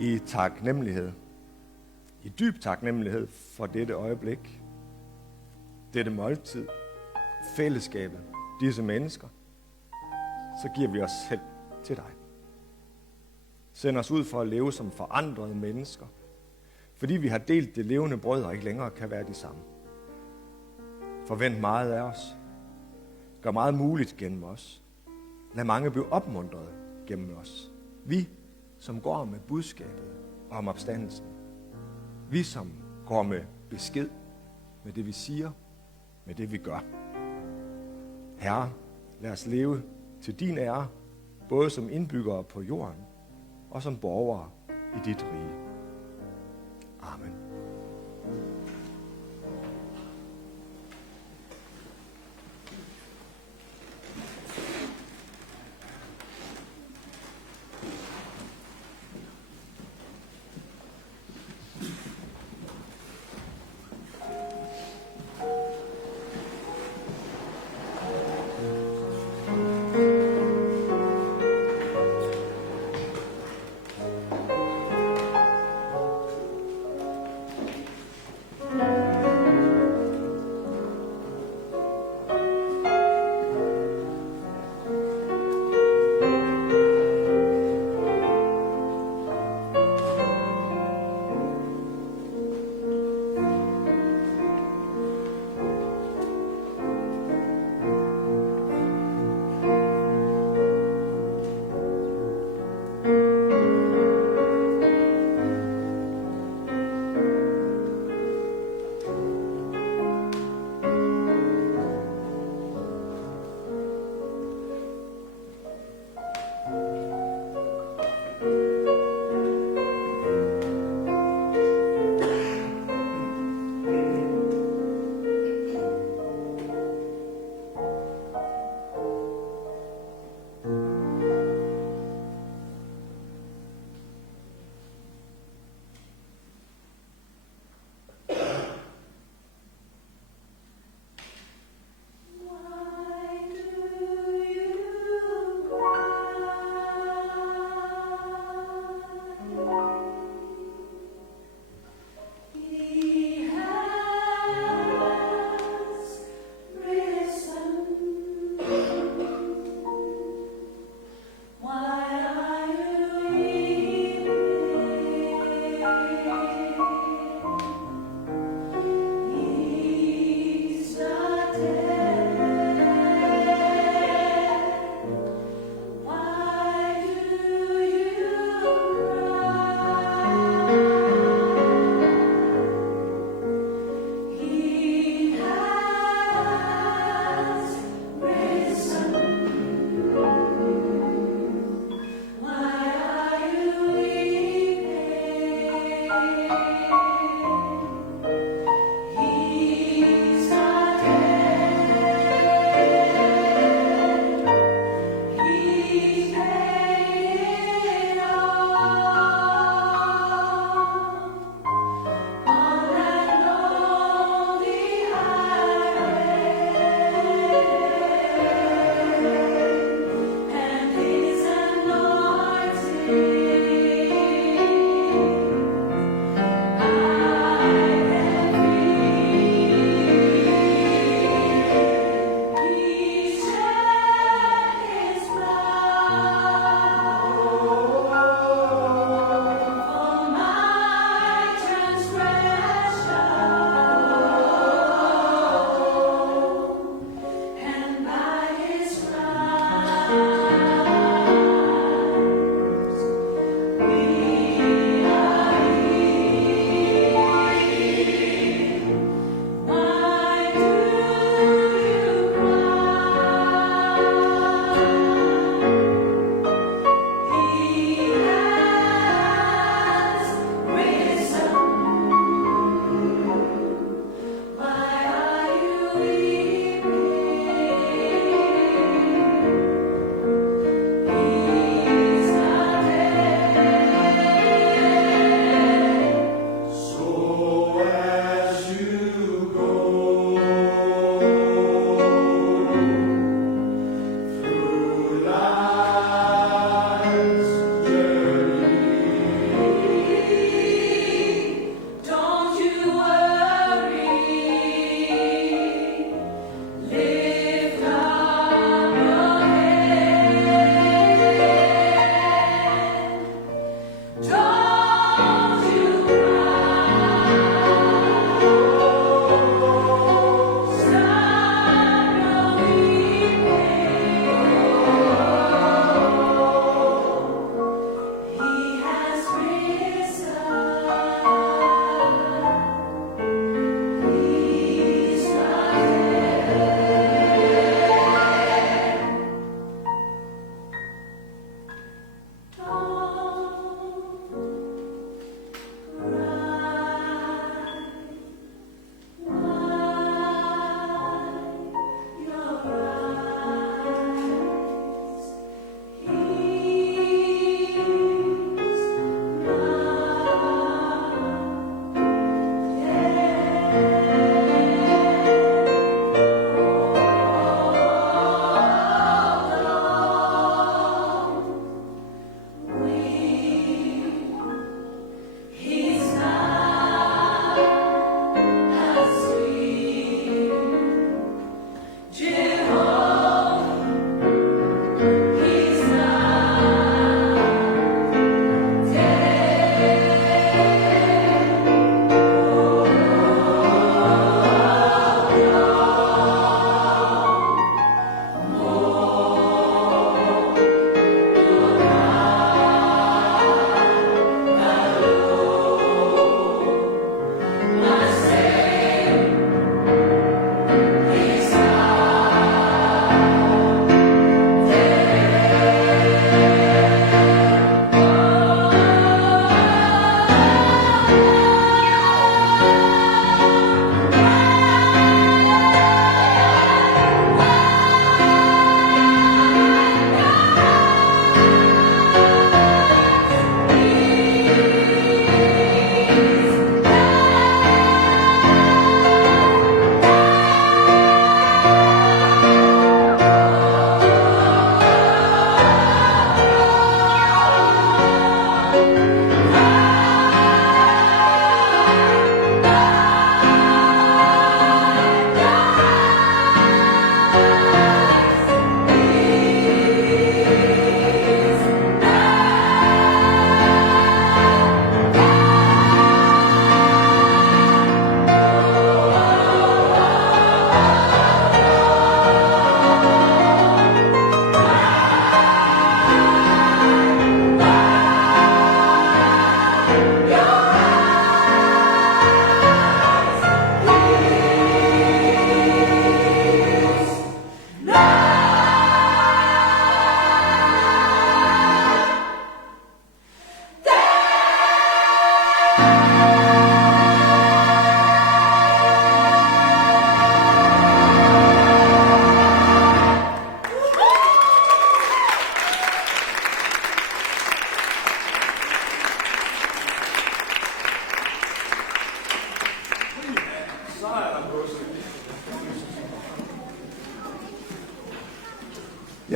i taknemmelighed, i dyb taknemmelighed for dette øjeblik, dette måltid, fællesskabet, disse mennesker, så giver vi os selv til dig. Send os ud for at leve som forandrede mennesker, fordi vi har delt det levende brød og ikke længere kan være de samme. Forvent meget af os. Gør meget muligt gennem os. Lad mange blive opmuntret gennem os. Vi, som går med budskabet om opstandelsen. Vi, som går med besked, med det vi siger, med det vi gør. Herre, lad os leve til din ære, både som indbyggere på jorden og som borgere i dit rige. Amen.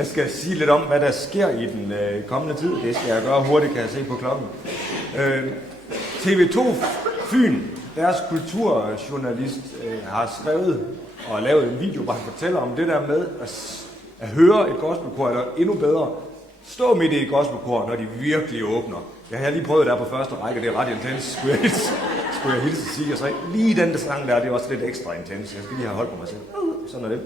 Jeg skal sige lidt om, hvad der sker i den kommende tid. Det skal jeg gøre hurtigt, kan jeg se på klokken. TV2 Fyn, deres kulturjournalist, har skrevet og lavet en video, hvor han fortæller om det der med at høre et gospelkor, eller endnu bedre, stå midt i et gospelkor, når de virkelig åbner. Jeg har lige prøvet der på første række, det er ret intens, skulle jeg hilse at sige. Og så lige den der sang der, det er også lidt ekstra intens. Jeg skal lige have holdt på mig selv. Sådan er det.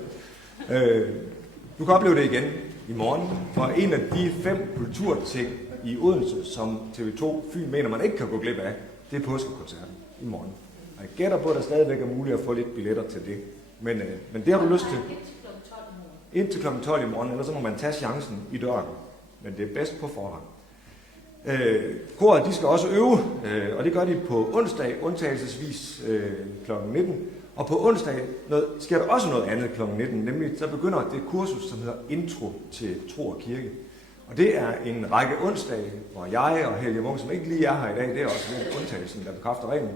Du kan opleve det igen i morgen, for en af de 5 kulturting i Odense, som TV2 Fyn mener, man ikke kan gå glip af, det er påskekoncerten i morgen. Og jeg gætter på, at der stadigvæk er muligt at få lidt billetter til det. Men det har du lyst til. Indtil kl. 12 i morgen, ellers så må man tage chancen i døren. Men det er bedst på forhånd. Koret, de skal også øve, og det gør de på onsdag, undtagelsesvis kl. 19. Og på onsdag sker der også noget andet kl. 19, nemlig så begynder det kursus, som hedder Intro til Tro og Kirke. Og det er en række onsdage, hvor jeg og Helge Munk, som ikke lige er her i dag, det er også lidt undtagelsen, der bekræfter reglen.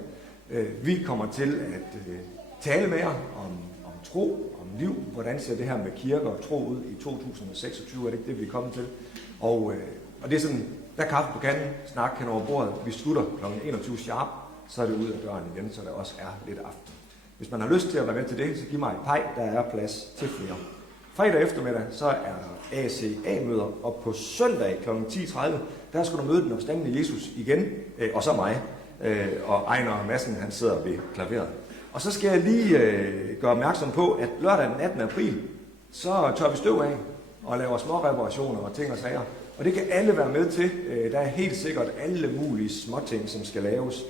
Vi kommer til at tale med jer om tro, om liv, hvordan ser det her med kirke og tro ud i 2026, er det ikke det, vi er kommet til. Og det er sådan, der er kaffe på kanden, snak hen over bordet, vi slutter kl. 21 sharp, så er det ud af døren igen, så der også er lidt aften. Hvis man har lyst til at være med til det, så giv mig et pej, der er plads til flere. Fredag eftermiddag, så er der ACA-møder, og på søndag kl. 10.30, der skal du møde den opstandende Jesus igen, og så mig. Og Ejner Madsen, han sidder ved klaveret. Og så skal jeg lige gøre opmærksom på, at lørdag den 18. april, så tør vi støv af og laver små reparationer og ting og sager. Og det kan alle være med til. Der er helt sikkert alle mulige småting, som skal laves.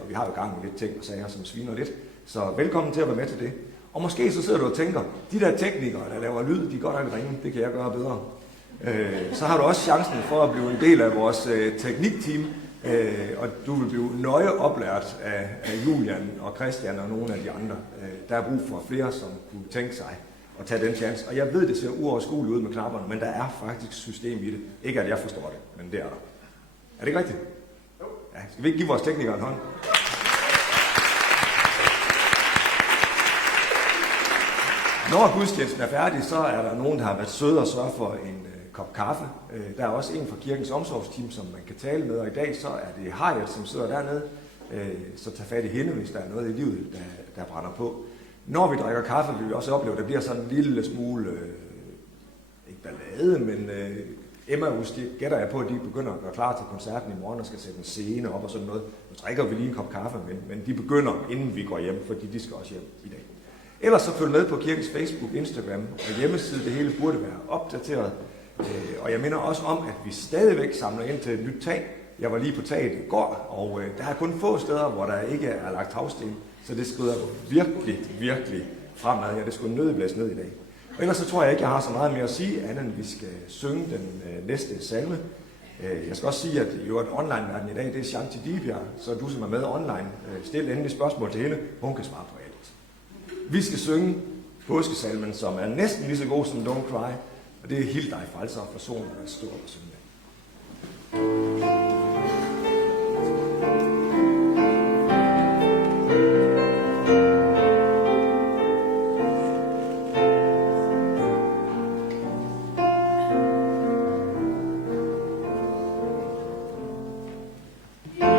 Og vi har jo gang med lidt ting og sager, som sviner lidt. Så velkommen til at være med til det. Og måske så sidder du og tænker, de der teknikere, der laver lyd, de er godt nok ringe, det kan jeg gøre bedre. Så har du også chancen for at blive en del af vores teknikteam, og du vil blive nøje oplært af Julian og Christian og nogle af de andre. Der er brug for flere, som kunne tænke sig at tage den chance. Og jeg ved, det ser uoverskueligt ud med knapperne, men der er faktisk system i det. Ikke at jeg forstår det, men det er der. Er det ikke rigtigt? Jo. Ja, skal vi ikke give vores teknikere en hånd? Når gudstjenesten er færdig, så er der nogen, der har været søde og sørge for en kop kaffe. Der er også en fra kirkens omsorgsteam, som man kan tale med, og i dag så er det Harriet, som sidder dernede. Så tag fat i hende, hvis der er noget i livet, der brænder på. Når vi drikker kaffe, vil vi også opleve, at der bliver sådan en lille smule, ikke ballade, men Emmaus, det gætter jeg på, at de begynder at gøre klar til koncerten i morgen og skal sætte en scene op og sådan noget. Nu drikker vi lige en kop kaffe, men de begynder, inden vi går hjem, fordi de skal også hjem i dag. Ellers så følg med på kirkens Facebook, Instagram og hjemmeside. Det hele burde være opdateret. Og jeg minder også om, at vi stadigvæk samler ind til et nyt tag. Jeg var lige på taget i går, og der er kun få steder, hvor der ikke er lagt tagsten. Så det skrider virkelig fremad. Ja, det skulle nødblæse ned i dag. Og ellers så tror jeg ikke, jeg har så meget mere at sige, andet end vi skal synge den næste salme. Jeg skal også sige, at i øvrigt online-verden i dag, det er Shanti Dibjerg, så du som er med online, stil endelig spørgsmål til hende, hun kan svare på alt. Vi skal synge påskesalmen, som er næsten lige så god som Don't Cry, og det er helt dig frelser og forsoner, der er stor at synge. Yes.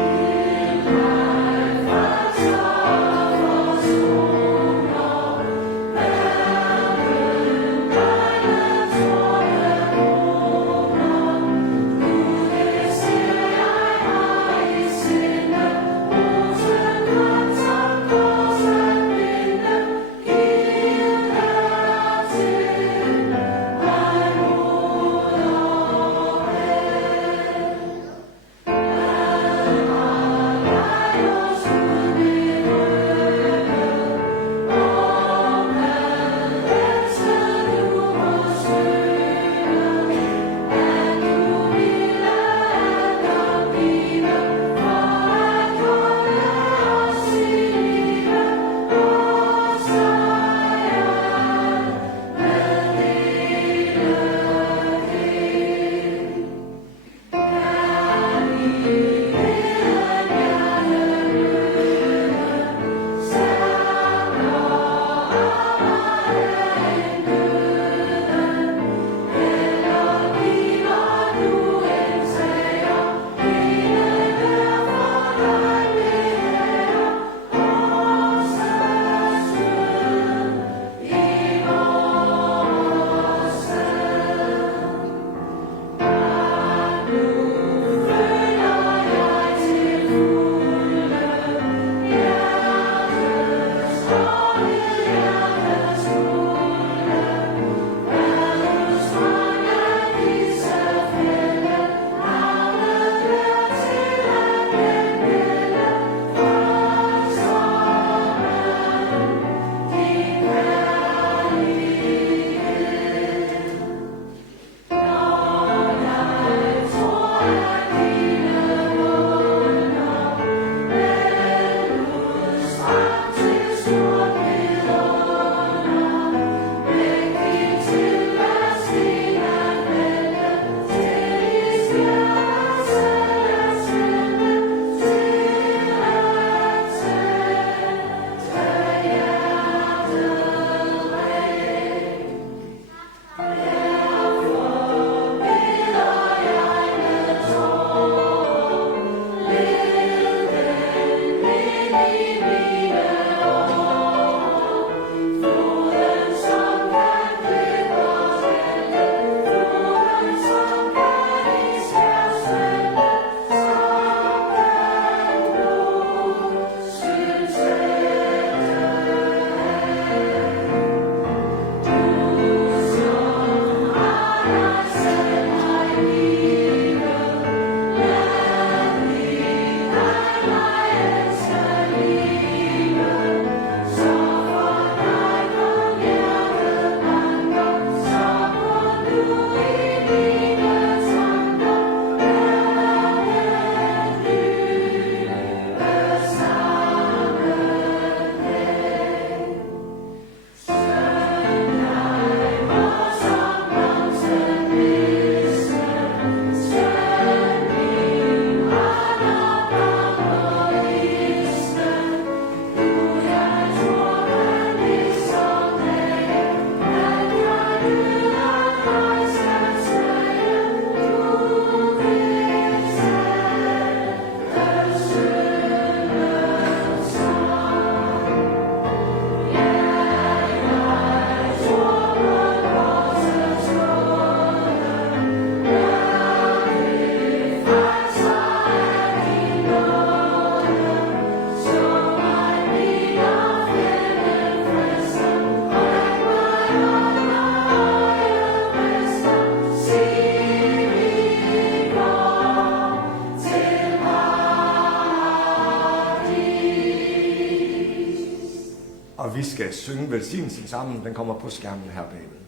vi skal synge velsignelsen sammen. Den kommer på skærmen her bagved.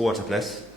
Skål til plads.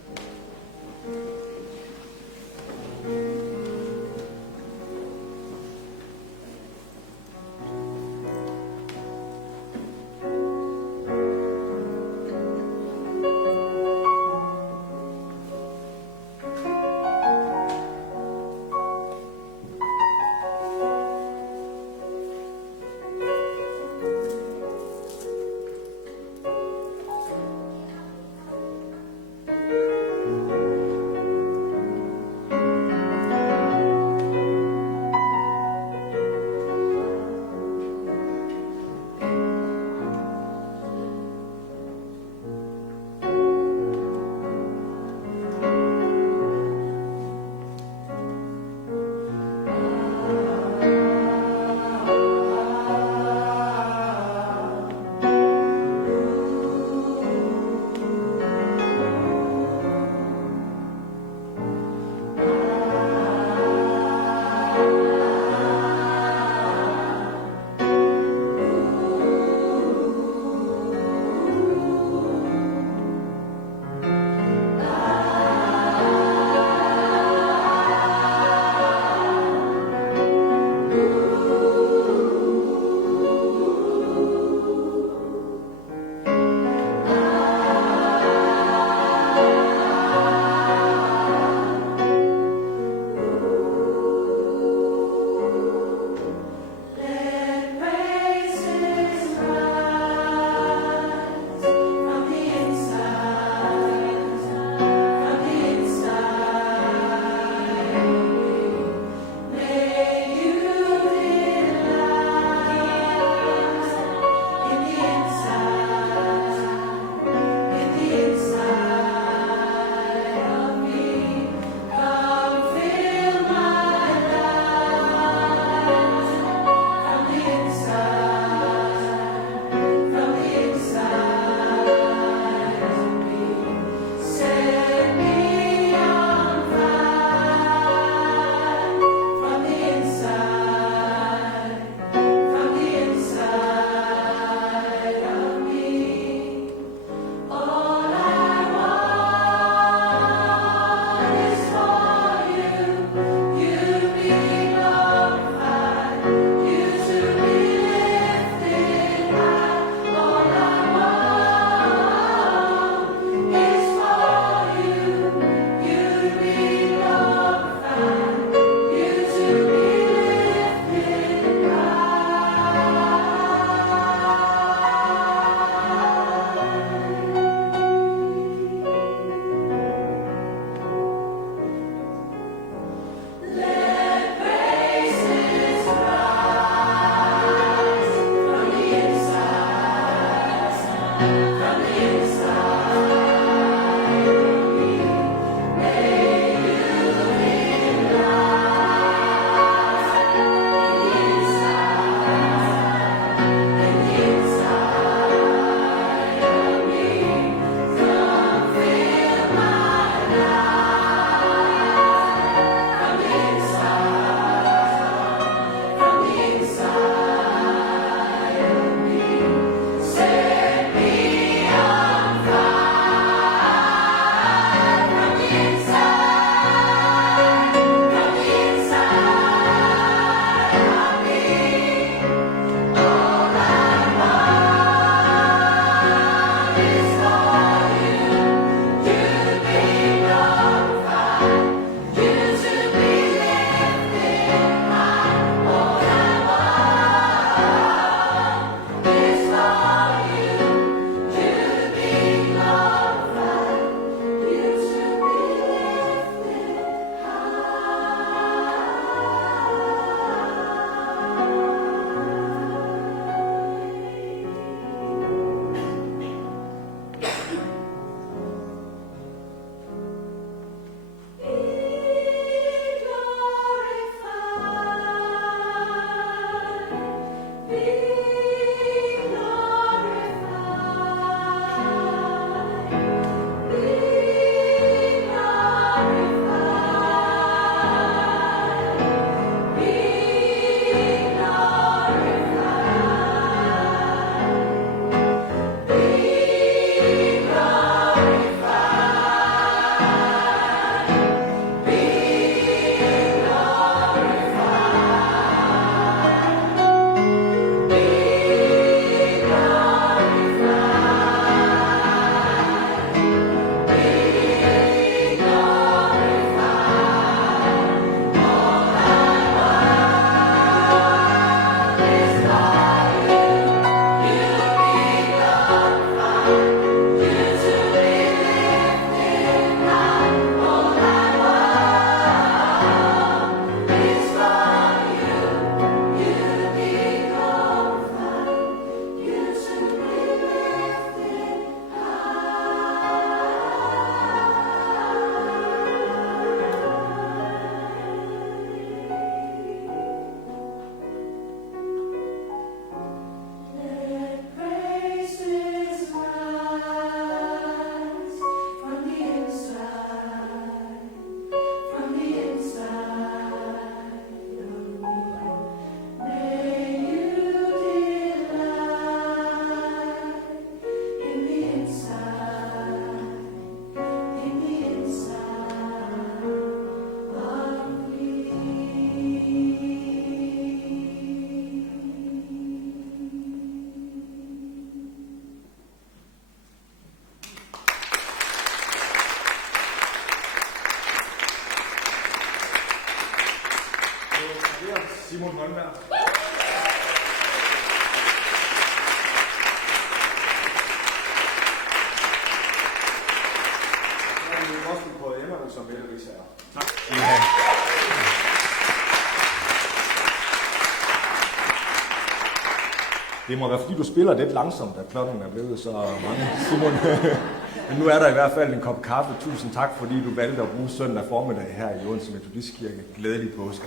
Det må være, fordi du spiller lidt langsomt, at klokken er blevet så mange, Simon. Men nu er der i hvert fald en kop kaffe. Tusind tak, fordi du valgte at bruge søndag formiddag her i Odense Metodistkirke. Glædelig påske.